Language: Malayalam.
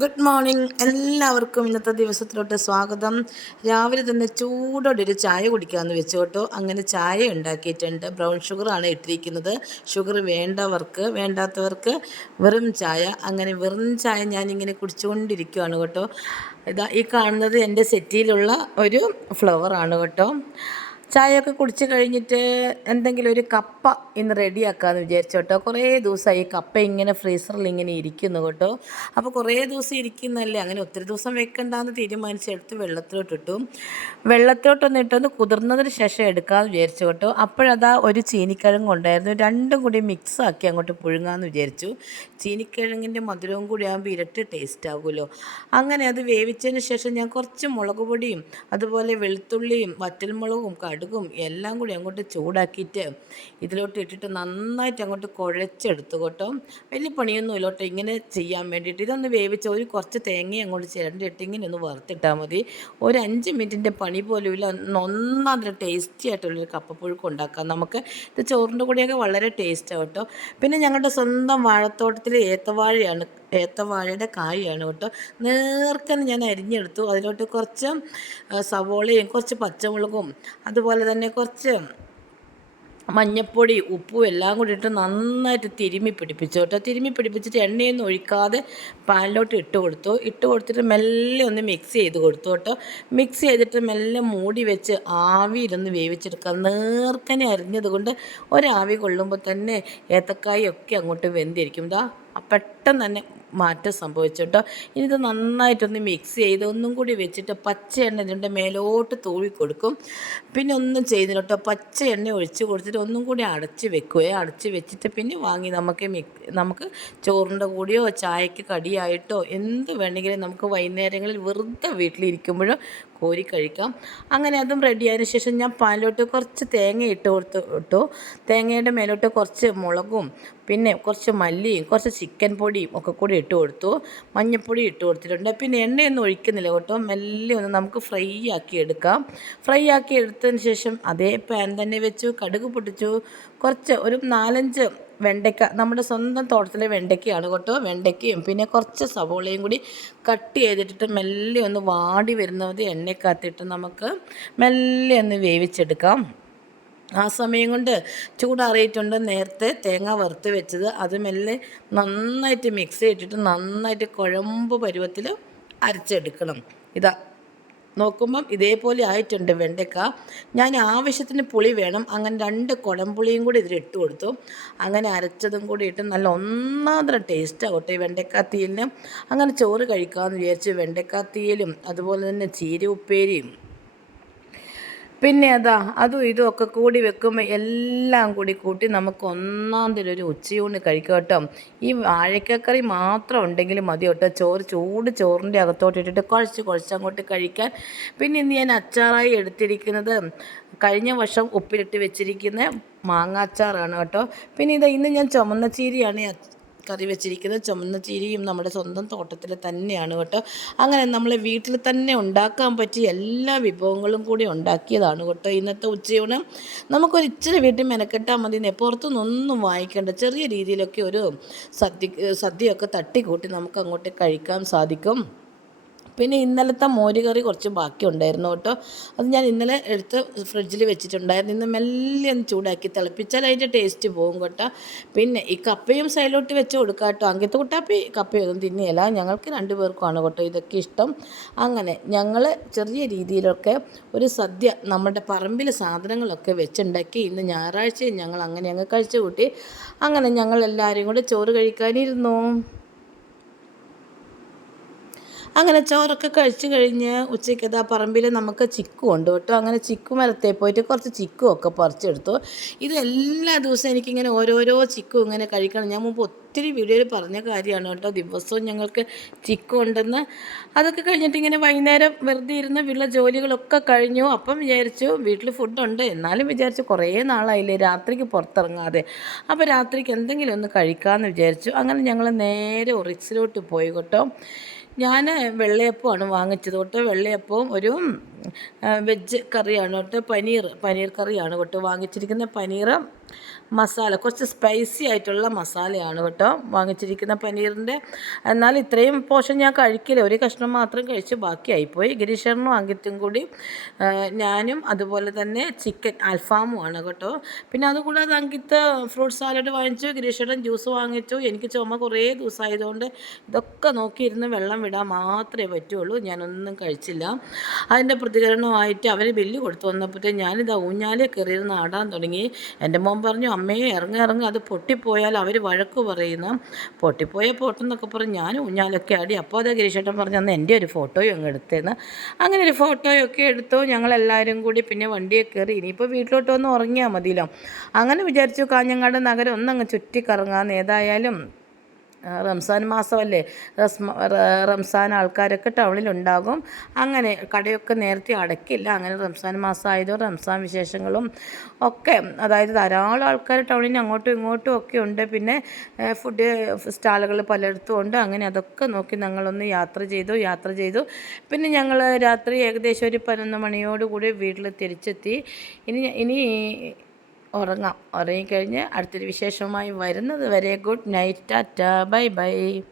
ഗുഡ് മോർണിംഗ് എല്ലാവർക്കും ഇന്നത്തെ ദിവസത്തിലോട്ട് സ്വാഗതം. രാവിലെ തന്നെ ചൂടോടെ ഒരു ചായ കുടിക്കാമെന്ന് വെച്ചു കേട്ടോ. അങ്ങനെ ചായ ഉണ്ടാക്കിയിട്ടുണ്ട്. ബ്രൗൺ ഷുഗറാണ് ഇട്ടിരിക്കുന്നത്. ഷുഗർ വേണ്ടവർക്ക് വേണ്ടാത്തവർക്ക് വെറും ചായ. അങ്ങനെ വെറും ചായ ഞാനിങ്ങനെ കുടിച്ചുകൊണ്ടിരിക്കുകയാണ് കേട്ടോ. ഇതാ ഈ കാണുന്നത് എന്റെ സെറ്റിയിലുള്ള ഒരു ഫ്ലവറാണ് കേട്ടോ. ചായയൊക്കെ കുടിച്ച് കഴിഞ്ഞിട്ട് എന്തെങ്കിലും ഒരു കപ്പ ഇന്ന് റെഡിയാക്കാമെന്ന് വിചാരിച്ചു കേട്ടോ. കുറേ ദിവസമായി കപ്പ ഇങ്ങനെ ഫ്രീസറിൽ ഇങ്ങനെ ഇരിക്കുന്നു കേട്ടോ. അപ്പോൾ കുറേ ദിവസം ഇരിക്കുന്നല്ലേ അങ്ങനെ ഒത്തിരി ദിവസം വെക്കണ്ടെന്ന് തീരുമാനിച്ചെടുത്ത് വെള്ളത്തിലോട്ടിട്ടു വെള്ളത്തിലോട്ടൊന്ന് ഇട്ടൊന്ന് കുതിർന്നതിന് ശേഷം എടുക്കാമെന്ന് വിചാരിച്ചു കേട്ടോ. അപ്പോഴതാ ഒരു ചീനിക്കിഴങ്ങ് ഉണ്ടായിരുന്നു. രണ്ടും കൂടി മിക്സ് ആക്കി അങ്ങോട്ട് പുഴുങ്ങാമെന്ന് വിചാരിച്ചു. ചീനിക്കിഴങ്ങിന്റെ മധുരവും കൂടി ആകുമ്പോൾ ഇരട്ടി ടേസ്റ്റ് ആകുമല്ലോ. അങ്ങനെ അത് വേവിച്ചതിന് ശേഷം ഞാൻ കുറച്ച് മുളക് പൊടിയും അതുപോലെ വെളുത്തുള്ളിയും വറ്റൽമുളകും കടുകും എല്ലാം കൂടി അങ്ങോട്ട് ചൂടാക്കിയിട്ട് ഇതിലോട്ട് ഇട്ടിട്ട് നന്നായിട്ട് അങ്ങോട്ട് കുഴച്ചെടുത്തു കേട്ടോ. വലിയ പണിയൊന്നും ഇല്ലോട്ടോ ഇങ്ങനെ ചെയ്യാൻ വേണ്ടിയിട്ട്. ഇതൊന്ന് വേവിച്ച ഒരു കുറച്ച് തേങ്ങ അങ്ങോട്ട് ചിരണ്ടിട്ട് ഇങ്ങനെ ഒന്ന് വറുത്തിട്ടാൽ മതി. ഒരു അഞ്ച് മിനിറ്റിന്റെ പണി പോലും ഇല്ല. ഒന്നാന്തര ടേസ്റ്റി ആയിട്ടുള്ളൊരു കപ്പപ്പുഴുക്ക് ഉണ്ടാക്കാം നമുക്ക്. ഇത് ചോറിന്റെ കൂടെയൊക്കെ വളരെ ടേസ്റ്റ് കേട്ടോ. പിന്നെ ഞങ്ങളുടെ സ്വന്തം വാഴത്തോട്ടത്തിൽ ഏത്തവാഴയാണ് ഏത്തവാഴയുടെ കായാണ് കേട്ടോ. നേർക്കെന്ന് ഞാൻ അരിഞ്ഞെടുത്തു. അതിലോട്ട് കുറച്ച് സവോളയും കുറച്ച് പച്ചമുളകും അതുപോലെ തന്നെ കുറച്ച് മഞ്ഞപ്പൊടി ഉപ്പും എല്ലാം കൂടി ഇട്ട് നന്നായിട്ട് തിരുമ്മി പിടിപ്പിച്ചു കേട്ടോ. തിരുമ്മി പിടിപ്പിച്ചിട്ട് എണ്ണയൊന്നും ഒഴിക്കാതെ പാനിലോട്ട് ഇട്ട് കൊടുത്തു. ഇട്ട് കൊടുത്തിട്ട് മെല്ലെ ഒന്ന് മിക്സ് ചെയ്ത് കൊടുത്തു കേട്ടോ. മിക്സ് ചെയ്തിട്ട് മെല്ലെ മൂടി വെച്ച് ആവിയിലൊന്ന് വേവിച്ചെടുക്കാം നേർക്കനെ അരിഞ്ഞത് കൊണ്ട് ഒരാവി കൊള്ളുമ്പോൾ തന്നെ ഏത്തക്കായൊക്കെ അങ്ങോട്ട് വെന്തിരിക്കും. ഇതാ പെട്ടെന്ന് തന്നെ മാറ്റം സംഭവിച്ചു ഇനി ഇത് നന്നായിട്ടൊന്ന് മിക്സ് ചെയ്ത് ഒന്നും കൂടി വെച്ചിട്ട് പച്ച എണ്ണ ഇതിന്റെ മേലോട്ട് തൂവി കൊടുക്കും. പിന്നെ ഒന്നും ചെയ്തില്ല കേട്ടോ പച്ച എണ്ണ ഒഴിച്ച് കൊടുത്തിട്ട് ഒന്നും കൂടി അടച്ച് വെക്കുകയോ അടച്ച് വെച്ചിട്ട് പിന്നെ വാങ്ങി നമുക്ക് മിക് നമുക്ക് ചോറിന്റെ കൂടിയോ ചായക്ക് കടിയായിട്ടോ എന്ത് വേണമെങ്കിലും നമുക്ക് വൈകുന്നേരങ്ങളിൽ വെറുതെ വീട്ടിലിരിക്കുമ്പോഴും കോരി കഴിക്കാം. അങ്ങനെ അതും റെഡി ആയതിനു ശേഷം ഞാൻ പാലിലോട്ട് കുറച്ച് തേങ്ങ ഇട്ട് കൊടുത്ത് ഇട്ടു. തേങ്ങയുടെ മേലോട്ട് കുറച്ച് മുളകും പിന്നെ കുറച്ച് മല്ലിയും കുറച്ച് ചിക്കൻ പൊടിയും ഒക്കെ കൂടി ഇട്ട് കൊടുത്തു. മഞ്ഞൾപ്പൊടി ഇട്ട് കൊടുത്തിട്ടുണ്ട്. പിന്നെ എണ്ണയൊന്നും ഒഴിക്കുന്നില്ല കേട്ടോ. മെല്ലെ ഒന്ന് നമുക്ക് ഫ്രൈ ആക്കി എടുക്കാം. ഫ്രൈ ആക്കി എടുത്തതിന് ശേഷം അതേ പാൻ തന്നെ വെച്ചു. കടുക് പൊട്ടിച്ചു. കുറച്ച് ഒരു നാലഞ്ച് വെണ്ടയ്ക്ക. നമ്മുടെ സ്വന്തം തോട്ടത്തിലെ വെണ്ടയ്ക്കയാണ് കേട്ടോ. വെണ്ടയ്ക്കയും പിന്നെ കുറച്ച് സവോളയും കൂടി കട്ട് ചെയ്തിട്ടിട്ട് മെല്ലെ ഒന്ന് വാടി വരുന്നത് എണ്ണയ്ക്കകത്തിട്ട് നമുക്ക് മെല്ലെ ഒന്ന് വേവിച്ചെടുക്കാം. ആ സമയം കൊണ്ട് ചൂടാറിയിട്ടുണ്ട് നേരത്തെ തേങ്ങ വറുത്ത് വെച്ചത്. അത് മെല്ലെ നന്നായിട്ട് മിക്സ് ചെയ്തിട്ട് നന്നായിട്ട് കുഴമ്പ് പരുവത്തിൽ അരച്ചെടുക്കണം. ഇതാ നോക്കുമ്പം ഇതേപോലെ ആയിട്ടുണ്ട് വെണ്ടയ്ക്ക. ഞാൻ ആവശ്യത്തിന് പുളി വേണം. അങ്ങനെ രണ്ട് കുടംപുളിയും കൂടി ഇതിലിട്ട് കൊടുത്തു. അങ്ങനെ അരച്ചതും കൂടി ഇട്ട് നല്ല ഒന്നാന്തര ടേസ്റ്റ് ആവട്ടെ വെണ്ടയ്ക്ക തീയലിന്. അങ്ങനെ ചോറ് കഴിക്കാമെന്ന് വിചാരിച്ച് വെണ്ടയ്ക്ക തീയലും അതുപോലെ തന്നെ ചീര ഉപ്പേരിയും പിന്നെ അതാ അതും ഇതും ഒക്കെ കൂടി വെക്കുമ്പോൾ എല്ലാം കൂടി കൂട്ടി നമുക്ക് ഒന്നാം തരം ഒരു ഉച്ചയൂണ് കഴിക്കാം കേട്ടോ. ഈ വാഴക്കക്കറി മാത്രം ഉണ്ടെങ്കിൽ മതി കേട്ടോ. ചോറ് ചൂട് ചോറിന്റെ അകത്തോട്ട് ഇട്ടിട്ട് കുഴച്ച് കുഴച്ച് അങ്ങോട്ട് കഴിക്കാൻ. പിന്നെ ഇന്ന് ഞാൻ അച്ചാറായി എടുത്തിരിക്കുന്നത് കഴിഞ്ഞ വർഷം ഉപ്പിലിട്ട് വെച്ചിരിക്കുന്ന മാങ്ങ അച്ചാറാണ് കേട്ടോ. പിന്നെ ഇതാ ഇന്ന് ഞാൻ ചുമന്ന ചീരയാണ് കറി വെച്ചിരിക്കുന്ന ചുമന്ന ചീരയും നമ്മുടെ സ്വന്തം തോട്ടത്തിൽ തന്നെയാണ് കേട്ടോ. അങ്ങനെ നമ്മളെ വീട്ടിൽ തന്നെ ഉണ്ടാക്കാൻ പറ്റിയ എല്ലാ വിഭവങ്ങളും കൂടി ഉണ്ടാക്കിയതാണ് കേട്ടോ ഇന്നത്തെ ഉച്ചയൂണ്. നമുക്കൊരു ഇച്ചിരി വീട്ടിൽ മെനക്കെട്ടാൽ മതി പുറത്തുനിന്നൊന്നും വാങ്ങിക്കേണ്ട. ചെറിയ രീതിയിലൊക്കെ ഒരു സദ്യ സദ്യയൊക്കെ തട്ടിക്കൂട്ടി നമുക്ക് അങ്ങോട്ട് കഴിക്കാൻ സാധിക്കും. പിന്നെ ഇന്നലത്തെ മോരുകറി കുറച്ച് ബാക്കി ഉണ്ടായിരുന്നു കേട്ടോ. അത് ഞാൻ ഇന്നലെ എടുത്ത് ഫ്രിഡ്ജിൽ വെച്ചിട്ടുണ്ടായിരുന്നു. ഇന്ന് മെല്ലെ ഒന്ന് ചൂടാക്കി തിളപ്പിച്ചാൽ അതിന്റെ ടേസ്റ്റ് പോകും കേട്ടോ. പിന്നെ ഈ കപ്പയും സൈലോട്ട് വെച്ച് കൊടുക്കാം കേട്ടോ. അങ്കത്തെ കുട്ടാപ്പി കപ്പയൊന്നും തിന്നിയല്ല. ഞങ്ങൾക്ക് രണ്ടു പേർക്കുമാണ് കേട്ടോ ഇതൊക്കെ ഇഷ്ടം. അങ്ങനെ ഞങ്ങൾ ചെറിയ രീതിയിലൊക്കെ ഒരു സദ്യ നമ്മുടെ പറമ്പിൽ സാധനങ്ങളൊക്കെ വെച്ചുണ്ടാക്കി ഇന്ന് ഞായറാഴ്ചയും ഞങ്ങൾ അങ്ങനെ അങ്ങ് കഴിച്ചു കൂട്ടി അങ്ങനെ ഞങ്ങൾ എല്ലാവരും കൂടെ ചോറ് കഴിക്കാനിരുന്നു. അങ്ങനെ ചോറൊക്കെ കഴിച്ചു കഴിഞ്ഞ് ഉച്ചയ്ക്ക് ഇതാ പറമ്പിൽ നമുക്ക് ചിക്കു ഉണ്ട് കേട്ടോ. അങ്ങനെ ചിക്കു മരത്തെ പോയിട്ട് കുറച്ച് ചിക്കു ഒക്കെ പറിച്ചെടുത്തു. ഇത് എല്ലാ ദിവസവും എനിക്കിങ്ങനെ ഓരോരോ ചിക്കു ഇങ്ങനെ കഴിക്കണം. ഞാൻ മുമ്പ് ഒത്തിരി വീഡിയോയിൽ പറഞ്ഞ കാര്യമാണ് കേട്ടോ. ദിവസവും ഞങ്ങൾക്ക് ചിക്കു ഉണ്ടെന്ന്. അതൊക്കെ കഴിഞ്ഞിട്ട് ഇങ്ങനെ വൈകുന്നേരം വെറുതെ ഇരുന്ന് വീട്ടിലെ ജോലികളൊക്കെ കഴിഞ്ഞു. അപ്പം വിചാരിച്ചു വീട്ടിൽ ഫുഡുണ്ട് എന്നാലും വിചാരിച്ചു കുറേ നാളായില്ലേ രാത്രിക്ക് പുറത്തിറങ്ങാതെ. അപ്പോൾ രാത്രിക്ക് എന്തെങ്കിലും ഒന്ന് കഴിക്കാമെന്ന് വിചാരിച്ചു. അങ്ങനെ ഞങ്ങൾ നേരെ ഒറിക്സിലോട്ട് പോയി കേട്ടോ. ഞാൻ വെള്ളയപ്പമാണ് വാങ്ങിച്ചത്. തൊട്ട് വെള്ളയപ്പവും ഒരു വെജ് കറിയാണ്. കേട്ടോ പനീർ പനീർ കറിയാണ് കേട്ടോ വാങ്ങിച്ചിരിക്കുന്ന പനീർ മസാല കുറച്ച് സ്പൈസി ആയിട്ടുള്ള മസാലയാണ് കേട്ടോ വാങ്ങിച്ചിരിക്കുന്ന പനീറിന്റെ. എന്നാൽ ഇത്രയും പോഷൻ ഞാൻ കഴിക്കില്ല. ഒരു കഷ്ണം മാത്രം കഴിച്ച് ബാക്കിയായിപ്പോയി. ഗിരീഷറിനും അങ്കിത്തും കൂടി ഞാനും അതുപോലെ തന്നെ ചിക്കൻ അൽഫാമുമാണ് കേട്ടോ. പിന്നെ അതുകൂടാതെ അങ്കിത്ത് ഫ്രൂട്ട് സാലഡ് വാങ്ങിച്ചു ഗിരീഷേട്ടൻ ജ്യൂസ് വാങ്ങിച്ചു. എനിക്ക് ചുമ കുറേ ദിവസമായതുകൊണ്ട് ഇതൊക്കെ നോക്കിയിരുന്ന് വെള്ളം വിടാൻ മാത്രമേ പറ്റുള്ളൂ. ഞാനൊന്നും കഴിച്ചില്ല. അതിന്റെ പ്രതികരണമായിട്ട് അവർ ബില്ല് കൊടുത്തു. വന്നപ്പോഴത്തേ ഞാനിത് ഊഞ്ഞാലേ കയറിയിരുന്ന് ആടാൻ തുടങ്ങി. എന്റെ മോൻ പറഞ്ഞു അമ്മയെ ഇറങ്ങി ഇറങ്ങി. അത് പൊട്ടിപ്പോയാൽ അവർ വഴക്ക് പറയുന്ന. പൊട്ടിപ്പോയ പൊട്ടെന്നൊക്കെ പറഞ്ഞ് ഞാൻ ഊഞ്ഞാലൊക്കെ ആടി. അപ്പോൾ അത് ഗിരീഷേട്ടൻ പറഞ്ഞു അന്ന് എന്റെ ഒരു ഫോട്ടോയും അങ്ങ് എടുത്തേന്ന്. അങ്ങനെ ഒരു ഫോട്ടോയൊക്കെ എടുത്തു. ഞങ്ങളെല്ലാവരും കൂടി പിന്നെ വണ്ടിയെ കയറി. ഇനിയിപ്പോൾ വീട്ടിലോട്ട് വന്ന് ഉറങ്ങിയാൽ മതിയല്ലോ. അങ്ങനെ വിചാരിച്ചു കാഞ്ഞങ്ങാട് നഗരം ഒന്നങ്ങ് ചുറ്റിക്കറങ്ങാമെന്ന് ഏതായാലും റംസാൻ മാസമല്ലേ? റംസാൻ ആൾക്കാരൊക്കെ ടൗണിലുണ്ടാകും. അങ്ങനെ കടയൊക്കെ നേരത്തെ അടയ്ക്കില്ല. അങ്ങനെ റംസാൻ മാസമായതോ റംസാൻ വിശേഷങ്ങളും ഒക്കെ അതായത് ധാരാളം ആൾക്കാർ ടൗണിന് അങ്ങോട്ടും ഇങ്ങോട്ടും ഒക്കെ ഉണ്ട്. പിന്നെ ഫുഡ് സ്റ്റാളുകൾ പലയിടത്തും ഉണ്ട്. അങ്ങനെ അതൊക്കെ നോക്കി ഞങ്ങളൊന്ന് യാത്ര ചെയ്തു യാത്ര ചെയ്തു. പിന്നെ ഞങ്ങൾ രാത്രി ഏകദേശം ഒരു പതിനൊന്ന് മണിയോടുകൂടി വീട്ടിൽ തിരിച്ചെത്തി. ഇനി ഇനി ഉറങ്ങാം. ഉറങ്ങിക്കഴിഞ്ഞ് അടുത്തൊരു വിശേഷവുമായി വരുന്നത് വരെ good night tata bye bye.